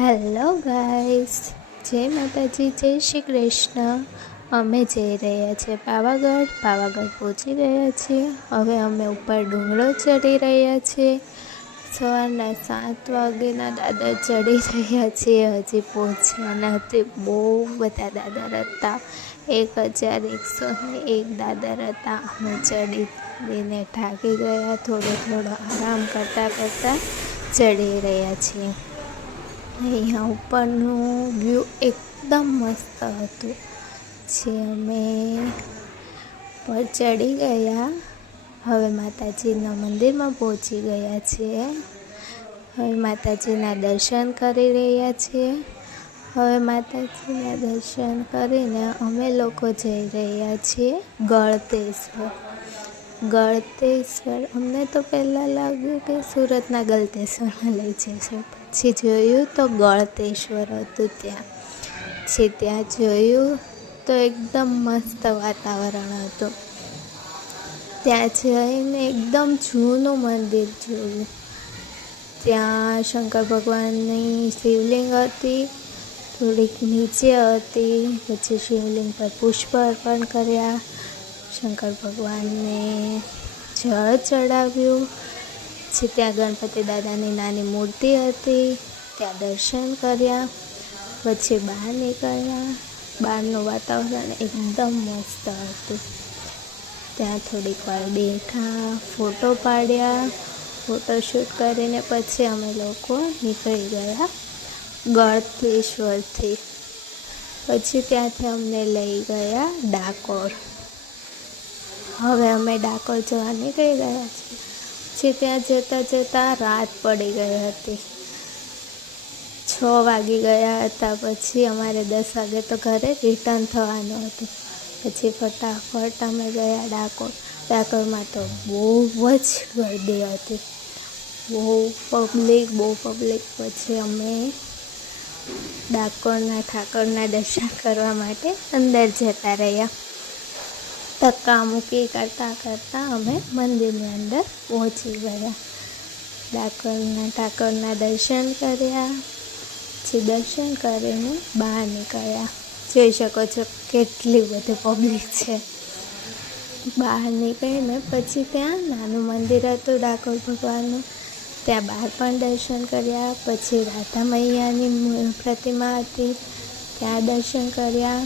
Hello guys, જય માતાજી, જય શ્રી કૃષ્ણ। અમે જઈ રહ્યા છીએ પાવાગઢ પહોંચી રહ્યા છીએ। હવે અમે ઉપર ડુંગરો ચડી રહ્યા છીએ। સવારના 7 વાગ્યાના દાદર ચડી રહ્યા છીએ। હજી પહોંચ્યા નથી। બહુ બધા દાદર હતા, 1101 દાદર હતા। અમે ચડીને થાકી ગયા। થોડો આરામ કરતાં ચડી રહ્યા છીએ। અહીંયા ઉપરનું વ્યૂ એકદમ મસ્ત હતું। જે અમે પર ચડી ગયા। હવે માતાજીના મંદિરમાં પહોંચી ગયા છીએ। હવે માતાજીના દર્શન કરી રહ્યા છીએ। હવે માતાજીના દર્શન કરીને અમે લોકો જઈ રહ્યા છીએ ગળતેશ્વર। અમને તો પહેલાં લાગ્યું કે સુરતના ગળતેશ્વરમાં લઈ જશે, પછી જોયું તો ગળતેશ્વર હતું। ત્યાં જોયું તો એકદમ મસ્ત વાતાવરણ હતું। ત્યાં જઈને એકદમ જૂનું મંદિર જોયું। ત્યાં શંકર ભગવાનની શિવલિંગ હતી, થોડીક નીચે હતી। પછી શિવલિંગ પર પુષ્પ અર્પણ કર્યા, શંકર ભગવાનને જળ ચડાવ્યું। પછી ત્યાં ગણપતિ દાદાની નાની મૂર્તિ હતી, ત્યાં દર્શન કર્યા। પછી બહાર નીકળ્યા। બહારનું વાતાવરણ એકદમ મસ્ત હતું। ત્યાં થોડીક વાર બેઠા, ફોટો પાડ્યા। ફોટોશૂટ કરીને પછી અમે લોકો નીકળી ગયા ગળતેશ્વરથી। પછી ત્યાંથી અમને લઈ ગયા ડાકોર। હવે અમે ડાકોર જવા નીકળી ગયા છીએ। પછી ત્યાં જતાં રાત પડી ગઈ હતી, 6 વાગી ગયા હતા। પછી અમારે 10 વાગે તો ઘરે રિટર્ન થવાનું હતું। પછી ફટાફટ અમે ગયા ડાકોરમાં તો બહુ જ ગરદી હતી, બહુ પબ્લિક। પછી અમે ડાકોરના ઠાકોરના દર્શન કરવા માટે અંદર જતા રહ્યા। ધક્કા મૂકી કરતાં અમે મંદિરની અંદર પહોંચી ગયા। ઠાકોરના દર્શન કર્યા। પછી દર્શન કરીને બહાર નીકળ્યા। જોઈ શકો છો કેટલી બધી પબ્લિક છે। બહાર નીકળીને પછી ત્યાં નાનું મંદિર હતું ડાકોર ભગવાનનું, ત્યાં બહાર પણ દર્શન કર્યા। પછી રાધા મૈયાની પ્રતિમા હતી, ત્યાં દર્શન કર્યા।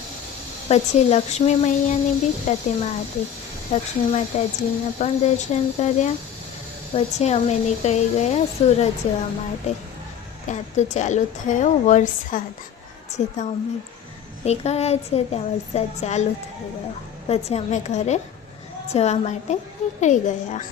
પછી લક્ષ્મી મૈયાની બી પ્રતિમા હતી, લક્ષ્મી માતાજીના પણ દર્શન કર્યા। પછી અમે નીકળી ગયા સુરત જવા માટે। ત્યાં તો ચાલુ થયો વરસાદ। જેતાં અમે નીકળ્યા છે ત્યાં વરસાદ ચાલુ થઈ ગયો। પછી અમે ઘરે જવા માટે નીકળી ગયા।